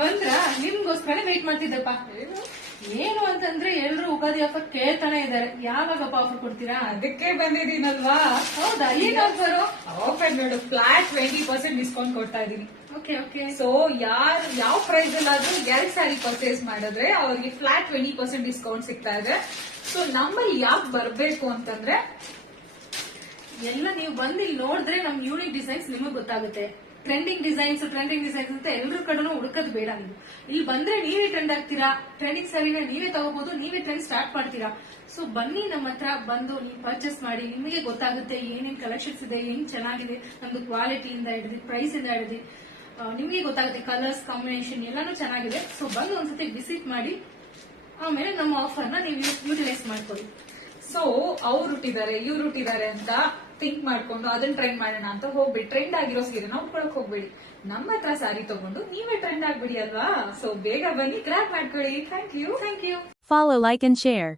ಬಂದ್ರ ನಿಮ್ಗೋಸ್ಕರ ವೇಟ್ ಮಾಡ್ತಿದ್ದಪ್ಪ. ಏನು ಅಂತಂದ್ರೆ ಎಲ್ರು ಉಗಾದಿ ಆಫರ್ ಕೇಳ್ತಾನೆ ಇದಾರೆ, ಯಾವಾಗಪ್ಪ ಆಫರ್ ಕೊಡ್ತೀರಾ? ಅದಕ್ಕೆ ಬಂದಿದ್ದೀನಲ್ವಾ. ಹೌದಾ, ಈಗ ಆಫರು? ಆಫರ್ ನೋಡು, ಫ್ಲಾಟ್ 20% ಡಿಸ್ಕೌಂಟ್ ಕೊಡ್ತಾ ಇದೀನಿ. Okay okay. ಸೊ ಯಾವ ಪ್ರೈಸ್ ಅಲ್ಲಾದ್ರೂ 2 ಸ್ಯಾರಿ ಪರ್ಚೇಸ್ ಮಾಡಿದ್ರೆ ಅವ್ರಿಗೆ ಫ್ಲಾಟ್ 20% ಡಿಸ್ಕೌಂಟ್ ಸಿಗ್ತಾ ಇದೆ. ಸೊ ನಮ್ಮಲ್ಲಿ ಯಾಕೆ ಬರ್ಬೇಕು ಅಂತಂದ್ರೆ, ಎಲ್ಲ ನೀವು ಬಂದು ಇಲ್ಲಿ ನೋಡಿದ್ರೆ ನಮ್ ಯೂನಿಕ್ ಡಿಸೈನ್ಸ್ ನಿಮಗ್ ಗೊತ್ತಾಗುತ್ತೆ. ಟ್ರೆಂಡಿಂಗ್ ಡಿಸೈನ್ಸ್ ಅಂತ ಎಲ್ರ ಕಡೆನೂ ಹುಡುಕದ್ ಬೇಡ. ನೀವು ಇಲ್ಲಿ ಬಂದ್ರೆ ನೀವೇ ಟ್ರೆಂಡ್ ಆಗ್ತೀರಾ, ಟ್ರೆಂಡಿಂಗ್ ಸ್ಯಾರಿನ ನೀವೇ ತಗೋಬಹುದು, ನೀವೇ ಟ್ರೆಂಡ್ ಸ್ಟಾರ್ಟ್ ಮಾಡ್ತೀರಾ. ಸೊ ಬನ್ನಿ ನಮ್ಮ ಹತ್ರ ಬಂದು ನೀವು ಪರ್ಚೇಸ್ ಮಾಡಿ, ನಿಮಗೆ ಗೊತ್ತಾಗುತ್ತೆ ಏನೇನ್ ಕಲೆಕ್ಷನ್ಸ್ ಇದೆ, ಹೆಂಗ್ ಚೆನ್ನಾಗಿದೆ, ನಮ್ದು ಕ್ವಾಲಿಟಿಯಿಂದ ಹಿಡಿದು ಪ್ರೈಸ್ ಇಂದ ಹಿಡಿದು ನಿಮಗೆ ಗೊತ್ತಾಗುತ್ತೆ. ಕಲರ್ಸ್ ಕಾಂಬಿನೇಷನ್ ಎಲ್ಲಾನು ಚೆನ್ನಾಗಿದೆ. ಸೊ ಬಂದು ಒಂದ್ಸತಿ ವಿಸಿಟ್ ಮಾಡಿ, ಆಮೇಲೆ ನಮ್ಮ ಆಫರ್ ನ ನೀವು ಯೂಟಿಲೈಸ್ ಮಾಡ್ಕೊಳ್ಳಿ. ಸೊ ಅವ್ರು ಹುಟ್ಟಿದ್ದಾರೆ ಇವ್ರು ಹುಟ್ಟಿದ್ದಾರೆ ಅಂತ ಥಿಂಕ್ ಮಾಡ್ಕೊಂಡು ಅದನ್ನ ಟ್ರೆಂಡ್ ಮಾಡೋಣ ಅಂತ ಹೋಗ್ಬಿಡಿ. ಟ್ರೆಂಡ್ ಆಗಿರೋ ಸೀರೆನ ಉಟ್ಕೊಳಕ್ ಹೋಗ್ಬೇಡಿ. ನಮ್ಮ ಹತ್ರ ಸ್ಯಾರಿ ತಗೊಂಡು ನೀವೇ ಟ್ರೆಂಡ್ ಆಗ್ಬಿಡಿ ಅಲ್ವಾ. ಸೊ ಬೇಗ ಬನ್ನಿ, ಗ್ರಾಬ್ ಮಾಡ್ಕೊಳ್ಳಿ. Thank you. Follow, like and share.